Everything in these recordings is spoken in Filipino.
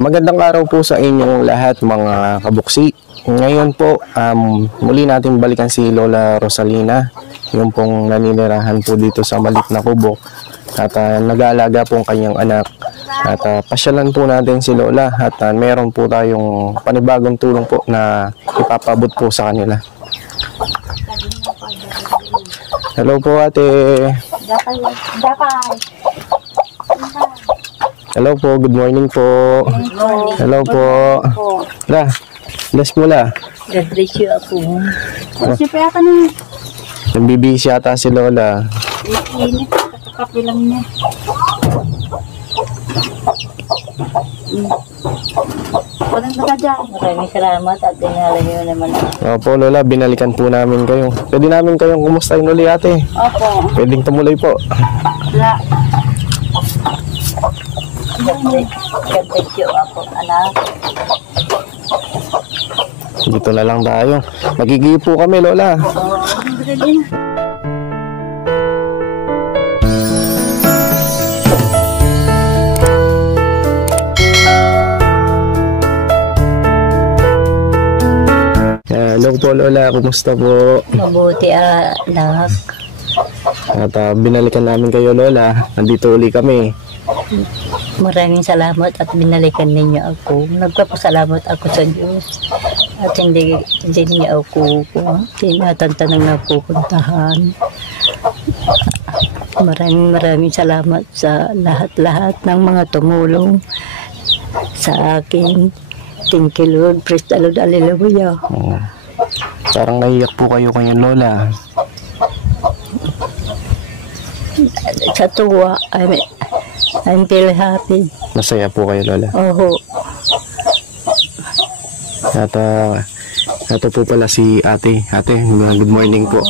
Magandang araw po sa inyong lahat mga kabuksi. Ngayon po, muli natin balikan si Lola Rosalina, yung pong naninirahan po dito sa maliit na kubo at nag-aalaga po ang kanyang anak. At pasyalan po natin si Lola at meron po tayong panibagong tulong po na ipapabot po sa kanila. Hello po ate. Hello po, good morning po. Hello po. La, bless mo la. God bless you ako. Siyempre ako na. Nambibisi yata si Lola. Init. Kape lang niya. Walang ka dyan. Maraming salamat at dinala niyo naman ako. Opo Lola, binalikan po namin kayo. Pwede namin kayong kumustahin uli ate. Opo. Pwedeng tumuloy po. La. God bless you ako, anak. Dito na lang tayo. Magiging po kami Lola. Hello po Lola, kumusta po? Mabuti anak. At binalikan namin kayo Lola. Nandito uli kami. Maraming salamat at binalikan ninyo ako. Nagpapasalamat ako sa Diyos. At hindi niya ako tinatantanang napupuntahan. Maraming salamat sa lahat-lahat ng mga tumulong sa akin. Thank you Lord. Praise the Lord. Hallelujah. Parang naiyak po kayo kanya Lola. Sa tuwa, I'm feel happy. Masaya po kayo Lola. Oo. At ito po pala si ate. Ate, good morning po.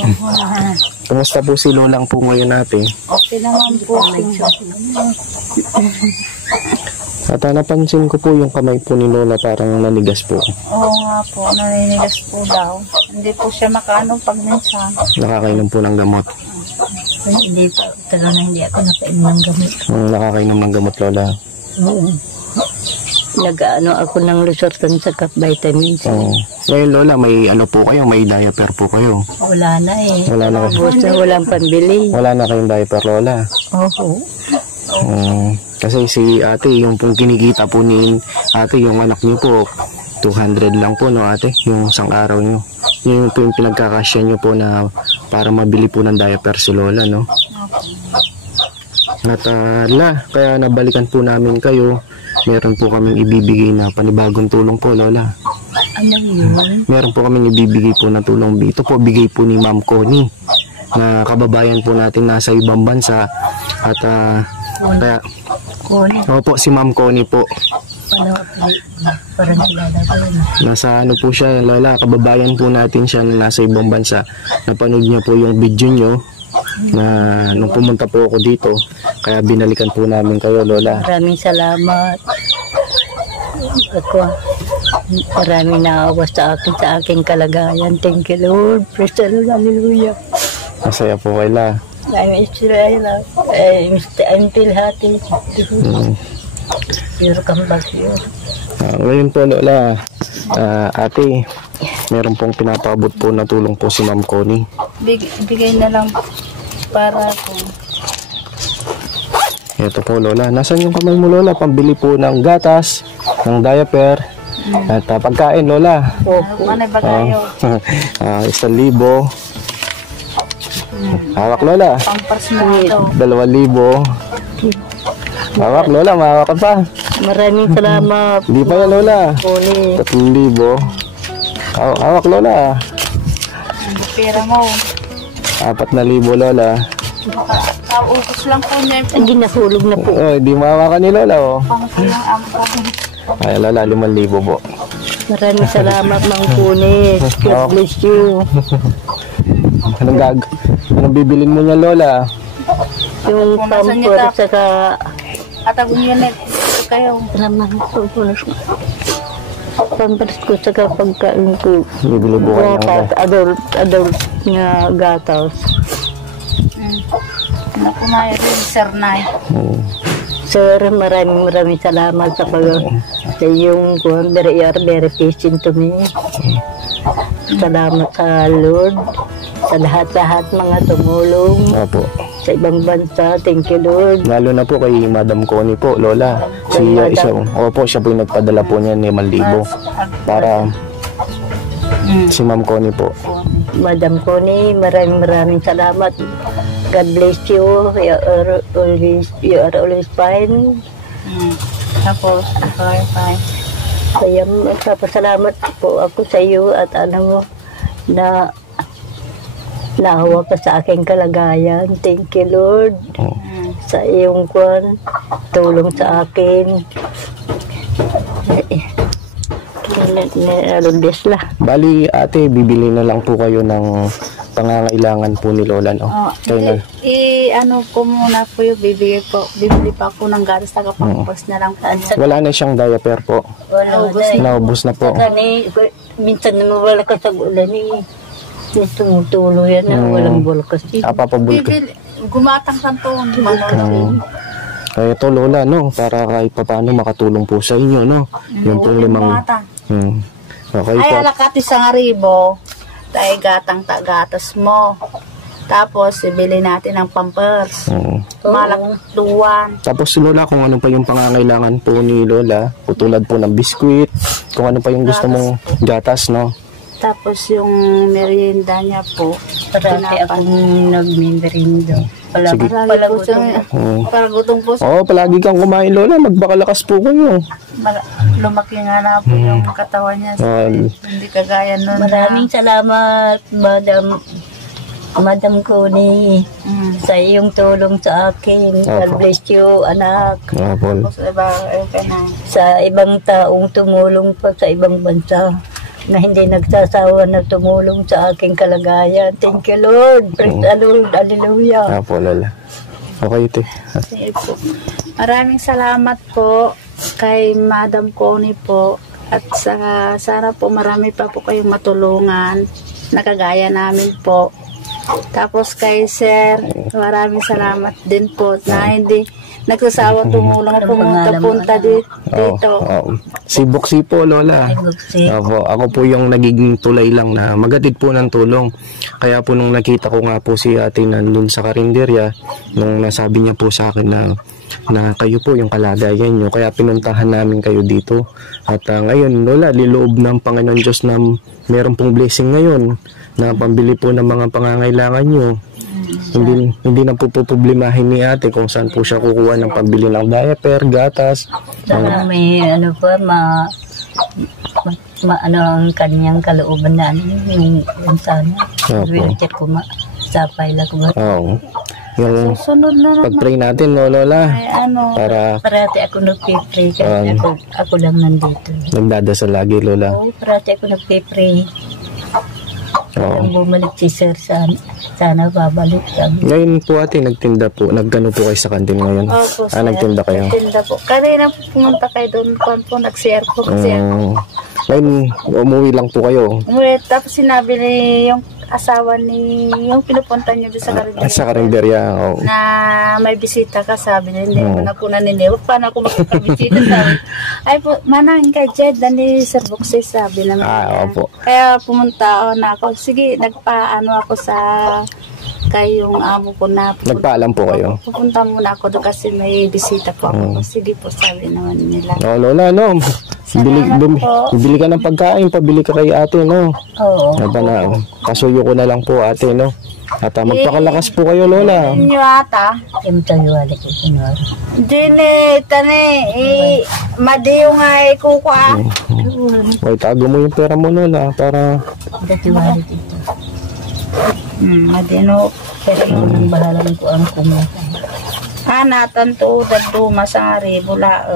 Kumusta po si Lolang po ngayon ate? Okay naman po. At napansin ko po yung kamay po ni Lola parang nanigas po. Oo nga po. Naninigas po daw. Hindi po siya makaano pag minsan. Nakakainom po ng gamot. Hindi pa. Talaga hindi ako nakainom ng gamot. Nakakainom ng gamot Lola. Oo. Nag-ano ako ng Losartan sa vitamins. Ngayon Lola, may ano po kayo? May diaper po kayo? Wala na eh. Wala na kayo? Walang pambili. Wala na kayong diaper Lola? Oo. Kasi si ate, yung pong kinikita po ni ate, yung anak niyo po, 200 lang po no ate, yung isang araw niyo. Yun po yung pinagkakasya niyo po na para mabili po ng diaper si Lola, no? At kaya nabalikan po namin kayo. Meron po kaming ibibigay na panibagong tulong po, Lola. Ano yun? Meron po kaming ibibigay po na tulong. Ito po, bigay po ni Ma'am Connie, na kababayan po natin nasa ibang bansa. At kaya, opo, si Ma'am Connie po. Parang kilala ko yun. Nasa ano po siya, Lola, kababayan po natin siya na nasa ibang bansa. Napanood niya po yung video nyo na nung pumunta po ako dito, kaya binalikan po namin kayo Lola. Maraming salamat. Ako, maraming naawa sa aking kalagayan. Thank you Lord. Praise the Lord. Hallelujah. Masaya po kayo la. I'm feel happy. You're come back here. Ngayon po Lola, ate, meron pong pinapabot po na tulong po si Ma'am Connie. Bigay na lang para po. Ito po Lola, nasan yung kamay mo Lola? Pambili po ng gatas, ng diaper, at pagkain Lola. Ano ba kayo? 1,000. Hawak Lola. Pampers mo ito. 2,000. Hawak Lola, mahawak ka pa. Maraming salamat. Hindi pa yan Lola. 3,000. Hawak Lola. Ang pera mo. 4,000 Lola. Kaubos lang po niya. Hindi nahulog na po. Hindi mahawakan ni Lola oh. Pangkilang ampon. Ay Lola, 5,000 po. Maraming salamat Mang Kunis. God bless you. Anong bibilin mo niya Lola? Yung pamper saka Atagong yan ito kayo. Pampers ko saka pagkain ko. Bibili po kayo ng Adult nga gatas. Naku na yun, Sir Nay. Sir, maraming salamat sa iyong very patient to me. Salamat sa Lord, sa lahat-lahat mga tumulong Opo. sa ibang bansa. Thank you, Lord. Lalo na po kay Madam Connie po, Lola. Siya po yung nagpadala po niya ni 5,000 para si Ma'am Connie po. Madam Connie, maraming salamat. God bless you. You are always fine. Tapos, fine. Kaya magpapasalamat po ako sa iyo at alam mo na naawa ka sa aking kalagayan. Thank you, Lord. Sa iyong tulong sa akin. Bali, ate, bibili na lang po kayo ng pangangailangan po ni Lola, no? Ano ko muna po yung bibili pa ako ng gatas na kapagpos na lang po. Wala na siyang diaper po. Naubos na po. Minsan wala ka sa ulan tumutulo yan na walang bulkas. Gumatang sa toon. Kaya ito, Lola, no? Para kahit paano makatulong po sa inyo, no? Yung pong 5. Okay po. Ay, alakati sa ngaribo. Tayo gatas mo. Tapos, ibili natin ng pampers. Malakluwan. Tapos, Lola, kung ano pa yung pangangailangan po ni Lola, tulad po ng biskwit, kung ano pa yung gusto mong gatas, no? Tapos, yung merienda niya po. Parati akong nag-merienda. Palagutong po. Oo, palagi kang kumain, Lola. Magbakalakas po kayo. Lumaki nga na po yung katawan niya. Hindi kagaya nun. Maraming salamat, Madam Connie, sa iyong tulong sa akin. God bless you, anak. Sa ibang taong tumulong pa sa ibang bansa na hindi nagsasawa na tumulong sa aking kalagayan. Thank you, Lord. Praise the Lord. Hallelujah. Opo, Lola. Okay, ito. Maraming salamat po kay Madam Connie po. At sana po marami pa po kayong matulungan na kagaya namin po. Tapos kay Sir, maraming salamat din po na hindi nagsasawa tumulong pumunta dito. Si Boxy po, Lola. Ako po yung nagiging tulay lang na magatid po ng tulong. Kaya po nung nakita ko nga po si ate nandun sa karinderya, nung nasabi niya po sa akin na kayo po yung kalagayan nyo, kaya pinuntahan namin kayo dito. At ngayon, Lola, liloob ng Panginoon Diyos na meron pong blessing ngayon na pambili po ng mga pangangailangan nyo. Hindi na po problemahin ni ate kung saan po siya kukuha ng pambili ng diaper, gatas. Sana may ang kanyang kalooban na yung sana. Wheelchair ko sapay lang ko. Oo. Yung pag-pray natin, no, Lola? Parati ako nagpipray kasi ako lang nandito. Nagdadasal lagi, Lola? Oo, parati ako nagpipray. Ang bumalik si Sir, sana babalik kami. Ngayon po ate, nagtinda po. Naggano po kayo sa kantin ngayon? Opo, sir. Nagtinda kayo? Nagtinda po. Kanina po pumunta kayo doon po, nag-share po. Ngayon, umuwi lang po kayo? Umuwi, tapos sinabi ni yung asawa ni yung pinupunta niyo doon sa karinderya. Sa karinderya, oo. Na may bisita ka, sabi niya. Hindi ko na po naniniwag. Paano ako makapag-bisita, sabi. Ay po, manang kay Jed, dani Sir Boxy, sabi naman niya. Opo. Kaya pumunta na ako. Sige, nagpaano ako sa kayong amo ko na. Nagpaalam po kayo? Pupunta muna ako doon kasi may bisita po ako. Sige po, sabi naman nila. Lola, no? Bili ka ng pagkain, pabili ka kay ate, no? Oo. Pasuyo ko na lang po, ate, no? At magpakalakas po kayo, Lola. Inyo ata? Yung tagiwali ko, Senyor. Dini, madiyo nga kukuha. Wait, tago mo yung pera mo, Lola, para... Tagiwali dito. Madino. Pero yung balalang ko ang kumata. Natan to, daduma sa bula.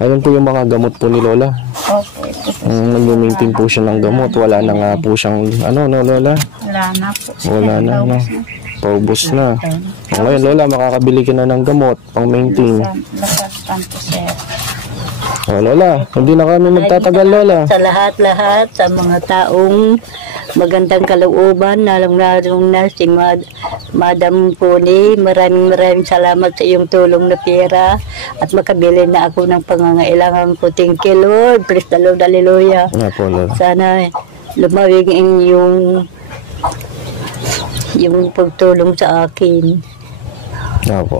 Ayun po yung mga gamot po ni Lola. Okay. Nag-maintain po siya ng gamot. Wala na nga po siyang, no, Lola? Wala na po. Wala na, no. Paubos na. Ngayon, Lola, makakabili ka na ng gamot, pang-maintain. Lasatan po, sir. Oh, Lola, hindi na kami magtatagal, Lola. Sa lahat-lahat, sa mga taong magandang kalooban, lalong-lalong na si Madam Puni. Maraming salamat sa iyong tulong na pera at makabili na ako ng pangangailangan ko. Thank you, Lord. Praise the Lord. Hallelujah. Nga po, Lola. Sana lumawig yung pagtulong sa akin. Nga po.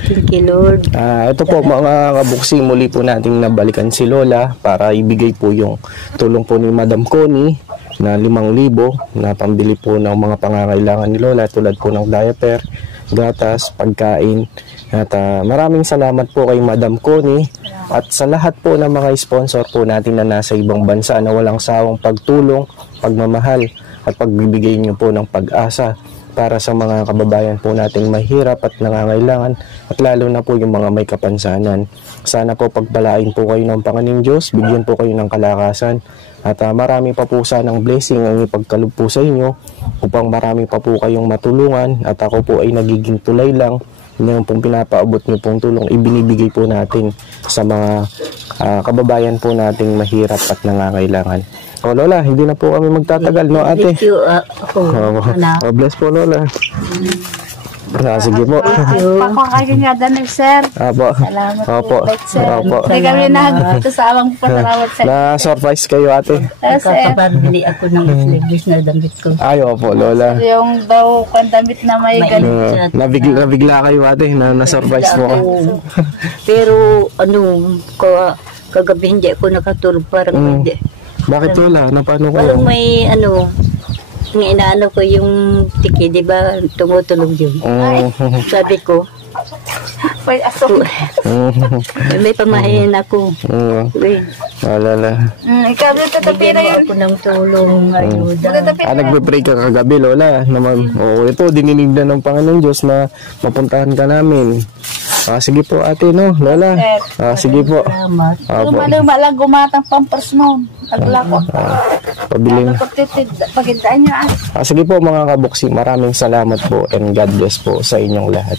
Thank you, Lord. Ito po mga kabuksi, muli po nating nabalikan si Lola para ibigay po yung tulong po ni Madam Connie na 5,000 na pambili po ng mga pangangailangan ni Lola tulad po ng diaper, gatas, pagkain. At maraming salamat po kay Madam Connie at sa lahat po ng mga sponsor po natin na nasa ibang bansa na walang sawang pagtulong, pagmamahal at pagbibigay niyo po ng pag-asa para sa mga kababayan po nating mahirap at nangangailangan at lalo na po yung mga may kapansanan. Sana po pagpalain po kayo ng Panginoong Diyos, bigyan po kayo ng kalakasan at marami pa po sanang blessing ang ipagkaloob po sa inyo upang marami pa po kayong matulungan at ako po ay nagiging tulay lang yung pong pinapaabot niyo pong tulong ibinibigay po natin sa mga kababayan po nating mahirap at nangangailangan. O Lola, hindi na po kami magtatagal, no ate? Thank you, anak. Bless po Lola. Sige po. Pakakaganyada na, sir. Apo. Salamat Opo. po, sir. Opo. Hindi kami nagkasawang pasalamat, sir. Na-surprise kayo ate. Sir, Kakapabili ako ng sleeveless na damit ko. Ay, opo Lola. yung daw pandamit na may ganun. Nabigla kayo ate, na-surprise po. Pero kagabi hindi ako nakatulog, parang hindi. Bakit Lola? Paano kayo? Parang may inaano ko yung tiki, di ba? Tumutulog yun. Sabi ko, May aso. may pamahayan ako. Uy, Lola. Ikaw dito tapira bigyan mo yun. ako ng tulong, ayuda. Nagpe-pray ka kagabi Lola. Ito, dininig na ng Panginoon Diyos na mapuntahan ka namin. Sige po ate, no, Lola. Sige po. Salamat. Luma lang gumatang pampers mo. Aglako. Pabiling. Pagindaan nyo Sige po mga kabuksi, maraming salamat po and God bless po sa inyong lahat.